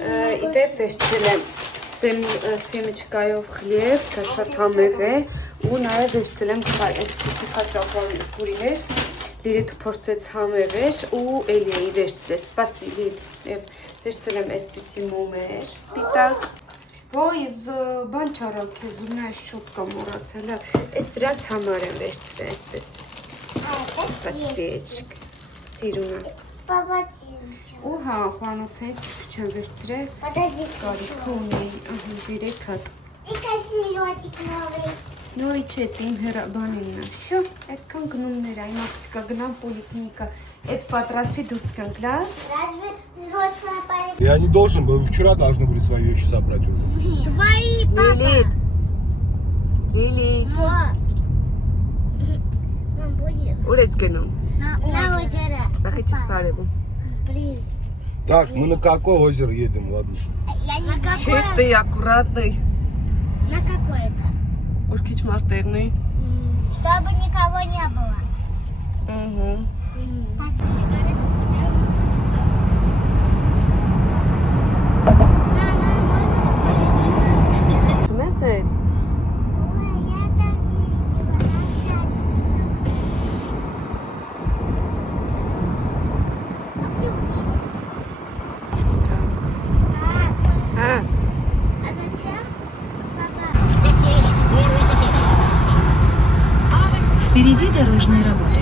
Իդեպ վերջել եմ սեմեչկայով խլիև, դա շատ համեղ է ու նաև վերջել եմ այսպիսի խաչապուրիներ, Լիլիթը փորձեց համեղ էր ու էլի էի վերջրեց, սպասի Լիլ, վերջել եմ այսպիսի մոմեր, սպիտակ, ոյ բան չարավ քեզ, ու նա այս չոտկա մոռացել, այս դրանց համար եմ վերջրել այսպես, սատվեչք, սիրուն եմ, ու հա, խանոցայից չեմ վերջրել, կարիք ունեի, երեք հատ, նոյ չէ, իմ բանինն է, վсё, այդքան գնումներ, այն աղթիկա գնամ պոլիկլինիկա, այդ պատրաստի դուրս կանք, լավ? Я не должен был, вчера должны были свои вещи собрать уже. Твои, папа. Лилит. Мам, будешь? Урец геном. На озеро. Нахайте спареву. Привет. Так, мы на какое озеро едем, ладно? На какое? Чистый, аккуратный. На какое-то. Уж кичмартерный. Чтобы никого не было. Угу. Так, сигареты тебе. Месяц? Ой, я там видела. А, А зачем? Папа. Впереди дорожные работы.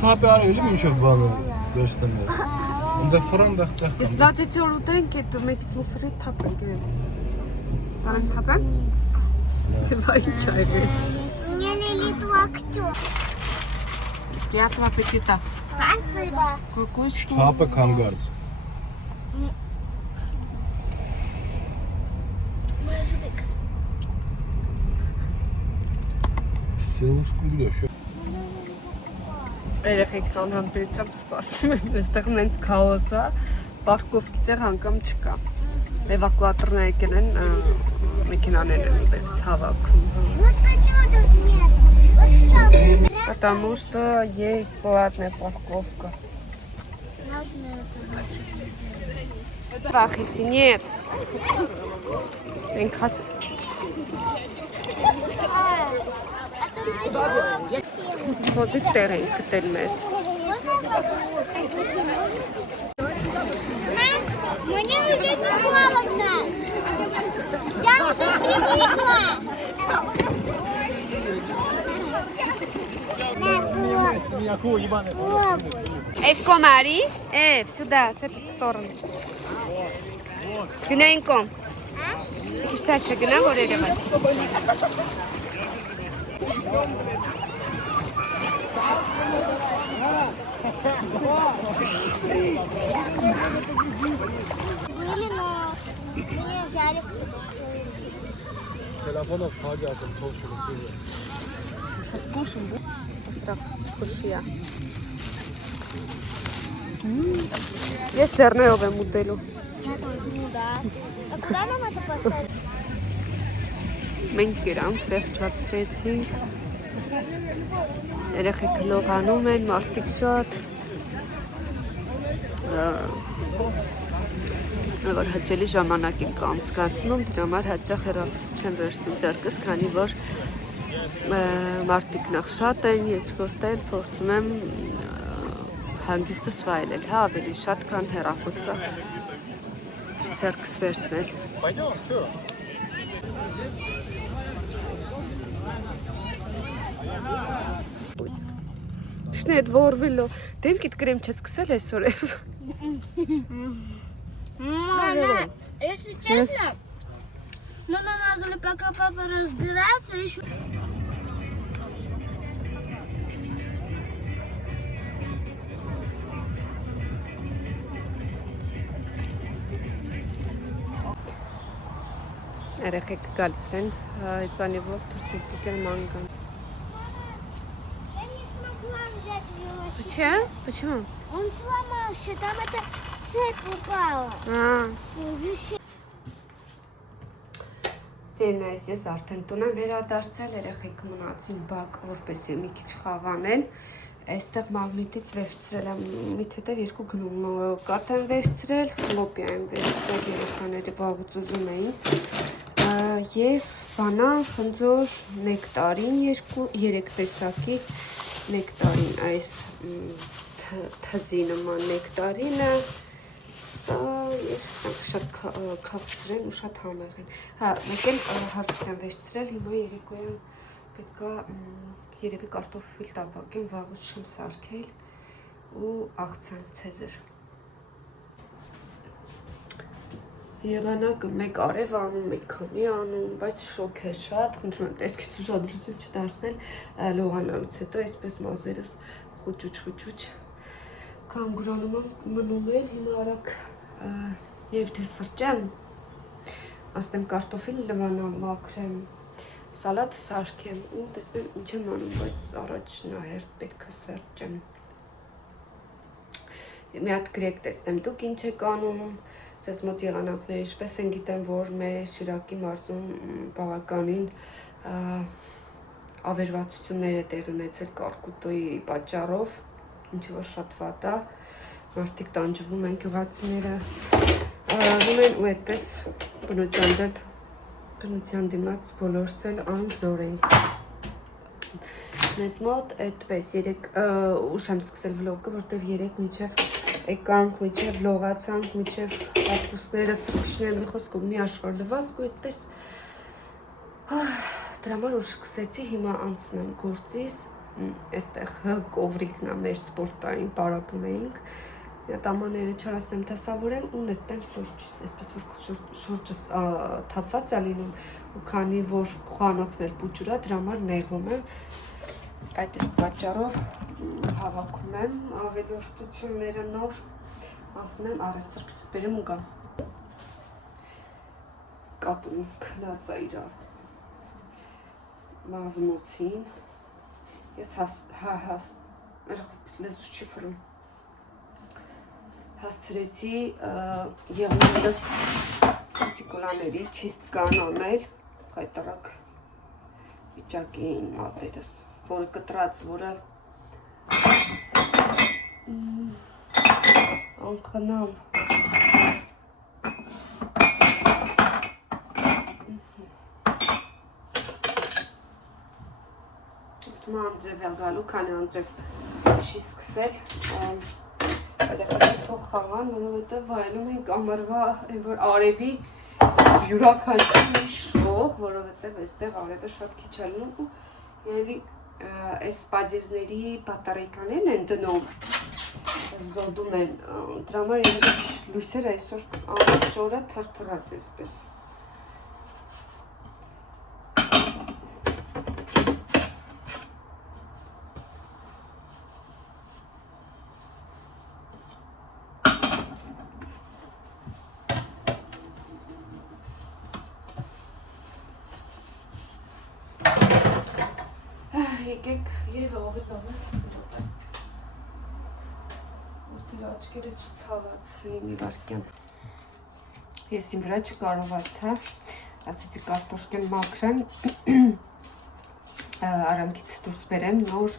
Թափի արել եմ ինչով բանը դերստանը։ Ընդ ֆրան դախտախ։ Ես դացից որ ուտենք այդ մեկից մուսրի թափ ենք։ Տարեմ թափեմ։ Վայ չայրի։ Мне Лилит локтю. Приятного аппетита. Спасибо. Какой что? Թափը քանգարց։ Սելուսկու գլոշ։ Երեխեքան համբերությամբ սպասում են, այստեղ նենց քաոս է, պարկովքի տեղ անգամ չկա։ Էվակուատորներ եկել են, մեքենաներ են ուտել ցավաքում։ Вот почему тут нет. Вот в чем. Потому что есть платная парковка. Вахите, нет. Հոզիվ տեղ ենք գտել մեզ։ Мне уже не холодно. Я уже привыкла. Эскомари? Сюда, с этой стороны. Гюнейнком. Киштача гюна гореревас. Были, но мне взяли. Телефонов քագի ասեմ թողշու։ Сейчас кушаем, да? Так, скушая. Я сырного муделю. Я тоже, ну да. А куда нам это поставить? Մենք գրանք վերջացրեցինք։ Երեխեք լողանում են, մարդիկ շատ։ Որ հաճելի ժամանակ ենք անցկացնում, դրա համար հաճախ հեռախոս չեմ վերցնում ձեռքս, քանի որ մարդիկ նախ շատ են, երկրորդ էլ փորձում եմ հանգիստս վայելել, հա, ավելի շատ քան հեռախոսը ձեռքս վերցնել։ Пойдем, что? Չնե այդ որվելո, դեմքիդ կրեմ չես սկսել այսօր էվ։ Мама, если честно, нам надо ли пока папа разбирается еще. Երեխեք գալիս են, հեծանիվով դուրս եք եկել ման գան։ Я не смогла взять велосипед. Почему? Почему? Он сломался, там эта цепь упала. Սերնայս ես արդեն տուն եմ վերադարձել, երեխեք մնացին բակ, որպեսի մի քիչ խաղանեն։ Այստեղ մագնիտից վերցրել եմ մի թեթև երկու գնում կատ եմ վերցրել, խլոպիա եմ վերցրել, երեխաները վաղուց ուզում էին։ Եվ բանան, խնձոր, նեկտարին երեք տեսակի նեկտարին, այս թզի նման նեկտարինը, սա և սրանք շատ քաղցր են ու շատ համեղ են։ Հա, մեկ էլ հագիտ եմ վերցրել, հիմա երեկոյան պետքա երևի կարտոֆիլ տապակեմ, վաղուց չեմ սարքել ու աղցան ցեզր։ Եղանակը մեկ արև անում, մեկ քանի անում, բայց շոկ է շատ, խնդրում եմ տեսքից ուշադրություն չդարձնել, լողանալուց հետո այսպես մազերս խուճուչ կանգուրանում եմ մնում էլ, հիմա արագ երբ թե սրճեմ, ասնեմ կարտոֆիլ լվանամ, մաքրեմ, սալատ սարքեմ ու տեսնեմ ինչ եմ անում, բայց առաջ նահեր պետք է սրճեմ։ Մի հատ գրեք տեսնեմ, դուք ինչ եք անում, ձեզ մոտ եղանակները ինչպես են գիտեմ, որ մեր Շիրակի մարզում բավականին ավերվածություններ է տեղի ունեցել կարկուտոյի պատճառով, ինչը որ շատ վատ է, մարդիկ տանջվում են գյուղացիները, անում են ու այդպես բնության դիմաց բոլորս էլ անզոր ենք։ Մեզ մոտ այդպես ուշ եմ սկսել վլոգը, որտև երեկ միջև եկանք, միջև լողացանք, միջև հատկուսները, սրբիչները, մի խոսքով մի աշխարհ լվացք ու այդպես դրա համար ուշ սկսեցի, հիմա անցնեմ գործից, այստեղ կովրիկն է մեր սպորտային պարապում էինք, մի հատ ամաները չարասեմ տեսավորեմ ու նստեմ շուրջս, այսպես որ շուրջս թափված է լինում ու քանի որ խոհանոցն էլ պուճուր է, դրա համար նեղվում եմ, այդ իսկ պատճառով հավաքում եմ ավելորդությունները նոր, ասում եմ առեց սրբիչս բերեմ ու գամ։ Կատուն քնած է իրա մազմոցին, ես լեզուս չի ֆռում, հասցրեցի եղունգս կուտիկուլաների չիստկան անել, հայտարակ վիճակի էին մատերս, որը կտրած, որը անքնամ Իսմա անձրև էլ գալու, քանի անձրև չի սկսել երեխաները թող խաղան, որովհետև վայելում ենք ամառվա որ արևի յուրաքանչյուր մի շող, որովհետև այստեղ արևը շատ քիչ է լինում ու երևի այս պադեզների բատարեյկաներն են դնում, զոդում են, դրա համար երևի լույսերը այսօր ամբողջ օրը թրթռած այսպես։ Եկեք երևի ովի լավը, որ ծիր աչկերը չցավացնի մի վարկյան։ Ես իմ վրա չկարողացա, ասեցի կարտոշկեն մաքրեմ, արանքից դուրս բերեմ, նոր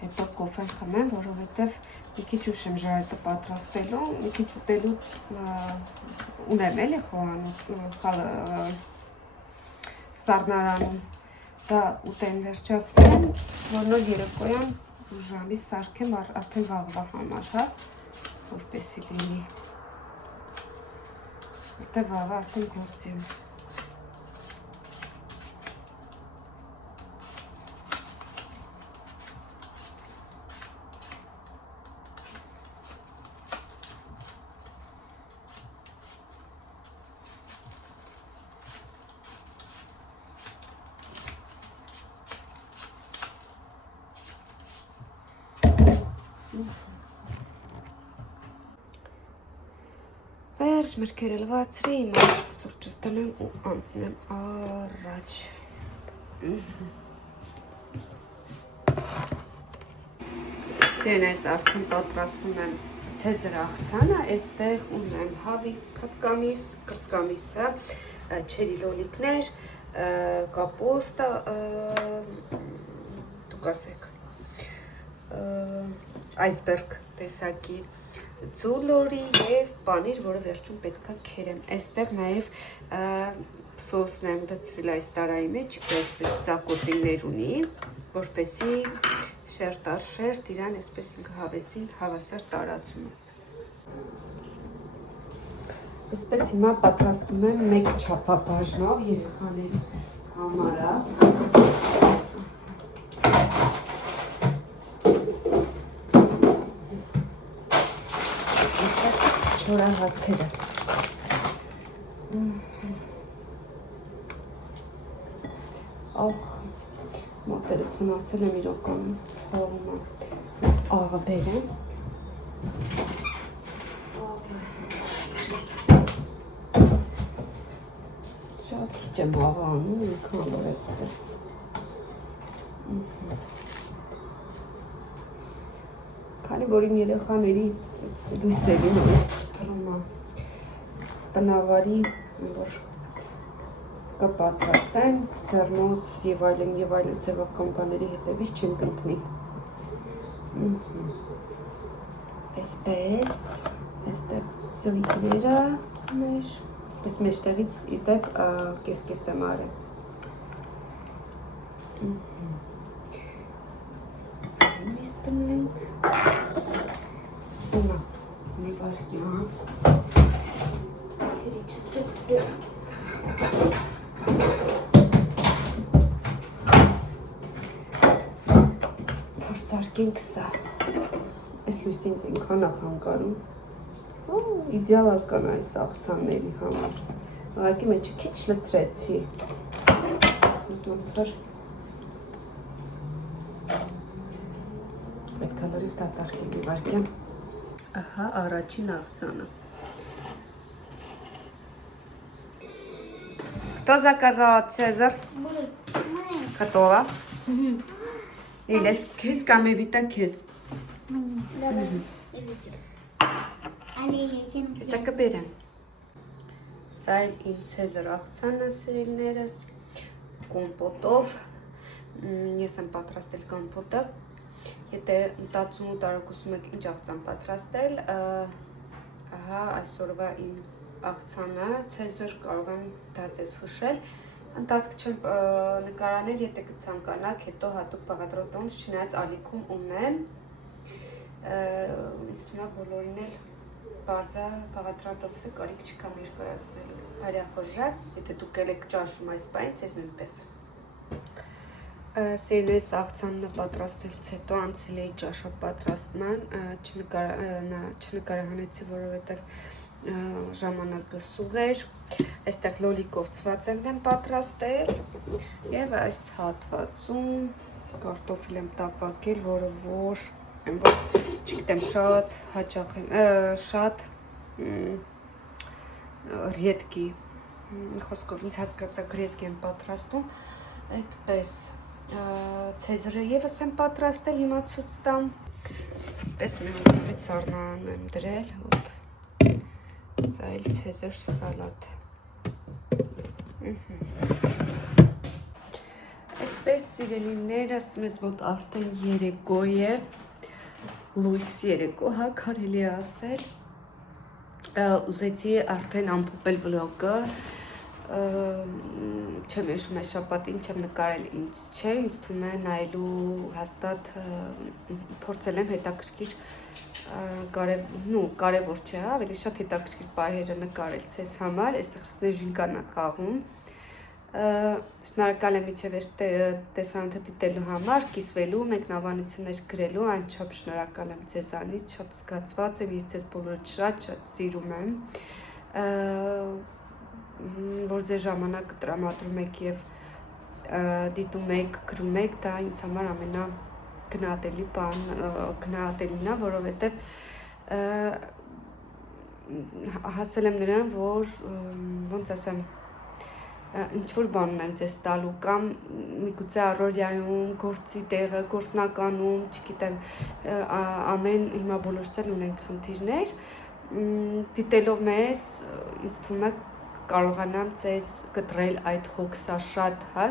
հետո կոֆեն խմեմ, որովհետև մի քիչ ուշ եմ ժարետը պատրաստելու, մի քիչ ուտելու ունեմ էլի սառնարանում, դա ուտեմ վերջացնեմ, որ նոր երեկոյան ժամի սարքեմ արդեն վաղվա համար, հա, որպեսի լինի։ Որտե վաղը արդեն գործի եմ։ Վերջ մրգերը լվացրի, հիմա սուրճս տնեմ ու անցնեմ առաջ։ Սեն այս արդեն պատրաստում եմ ցեզր աղցանը, այստեղ ունեմ հավի փաթկամիս, կրծքամիսը, չերի լոլիկներ, կապոստա, դուք ասեք, այսբերգ տեսակի ձուլորի և պանիր, որը վերջում պետք է քերեմ։ Այստեղ նաև սոսն եմ դրել այս տարայի մեջ, այսպես ծակոտիներ ունի, որպեսի շերտ առ շերտ իրան այսպես ինքը հավեսին հավասար տարածում է։ Այսպես հիմա պատրաստում եմ մեկ չափաբաժնով երեխաների համարա։ Չորահացերը։ Մոտերս մնասել եմ իրականում սխալումը աղը բերեմ։ Շատ քիչ եմ աղը անում, ինքան որ այսպես։ Քանի որ իմ երեխաների դույսերին այս թրթրումը տնավարի, որ կպատրաստեն, ձեռնոց և այլն ձևական բաների հետևից չեմ կընկնի։ Այսպես, այստեղ ձվիկները մեր, այսպես մեջտեղից իդեպ կես-կես եմ արել։ Միս տնենք։ Հիմա, մի վարկյան, քերիչ ստեղծել։ Փորձարկենք սա, այս լույսինց ինքան ախանկանում, իդյալ կան այս աղցանների համար, աղարկի մեջը քիչ լծրեցի, ասմս ոնց որ պետք է լրիվ դատարկել մի վարկյան, ահա առաջին աղցանը։ Кто заказал Цезарь? Готово? Или кез камевита кез? Հեսակը բերեմ։ Սա իմ Ցեզար աղցանը սիրելիներս, կոմպոտով, ես եմ պատրաստել կոմպոտը, եթե 18 տարեկուսում եք ինչ աղցան պատրաստել, ահա այսօրվա իմ աղցանը, Ցեզար կարող եմ դա ձեզ հուշել, ընթացք չեմ նկարանել, եթե կցանկանաք, հետո հատուկ բաղադրատոմս չնայած ալիքում ունեմ, իսկ հիմա բոլորին էլ բարձա բաղադրատոմսը կարիք չկա ներկայացնելու, հարյախոժակ, եթե դուք եք ճաշում այս բանից, ես նույնպես։ Սիրելիս աղցանն պատրաստելուց հետո անցել էի ճաշապատրաստման, չնկարահանեցի, որովհետև ժամանակը սուղ էր, այստեղ լոլիկով ցվածեղն եմ պատրաստել և այս հատվածում կարտոֆիլ եմ տապակել, որը որ չգիտեմ շատ հաճախ եմ, շատ ռետկի, մի խոսքով ինձ հասկացակ ռետկի եմ պատրաստում, այդպես Ցեզարը ևս եմ պատրաստել, հիմա ցույց տամ, այսպես մի հոդորից սառնարան եմ դրել, սա էլ Ցեզար սալատ, այդպես սիրելիներս մեզ մոտ արդեն երեկո է, լույս երեկո, հա կարելի է ասել, ուզեցի արդեն ամփոփել վլոգը, չեմ հիշում այս շաբաթին չեմ նկարել ինձ չէ ինձ թվում է նայելու հաստատ փորձել եմ հետաքրքիր կարևոր չէ ավելի շատ հետաքրքիր պահերը նկարել ցես համար այստեղ Սնեժինկան է խաղում շնորհակալ եմ իջև այս տեսանյութը դիտելու համար կիսվելու մեկնաբանություններ գրելու անչափ շնորհակալ եմ ձեզանից շատ զգացված եմ ես ձեզ բոլորիդ շատ սիրում եմ որ ձեր ժամանակը տրամադրում եք եւ դիտում եք, գրում եք, դա ինձ համար ամենագնահատելին է, որովհետեւ հասել եմ նրան, որ ոնց ասեմ, ինչ որ բան ունեմ ձեզ տալու կամ միգուցե առօրյայում, գործի տեղը, գործնականում, չգիտեմ, ամեն հիմա բոլորս էլ ունենք խնդիրներ, դիտելով մեզ, ինձ թվում է կարողանամ ձեզ կտրել այդ հոգսաշատ, հա,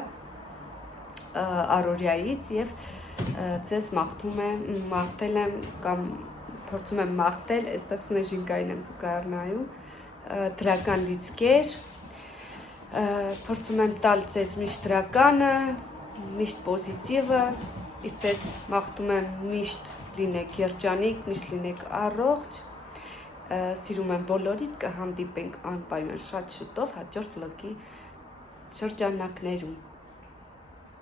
առօրյայից եւ ձեզ մաղթել եմ կամ փորձում եմ մաղթել, այստեղ Սնեժինկային եմ զուգահեռնայում, դրական լիցքեր, փորձում եմ տալ ձեզ միշտ դրականը, միշտ պոզիտիվը, իսկ ձեզ մաղթում եմ միշտ լինեք երջանիկ, միշտ լինեք առողջ սիրում եմ բոլորիդ կհանդիպենք անպայման շատ շուտով հաջորդ վլոգի շրջանակներում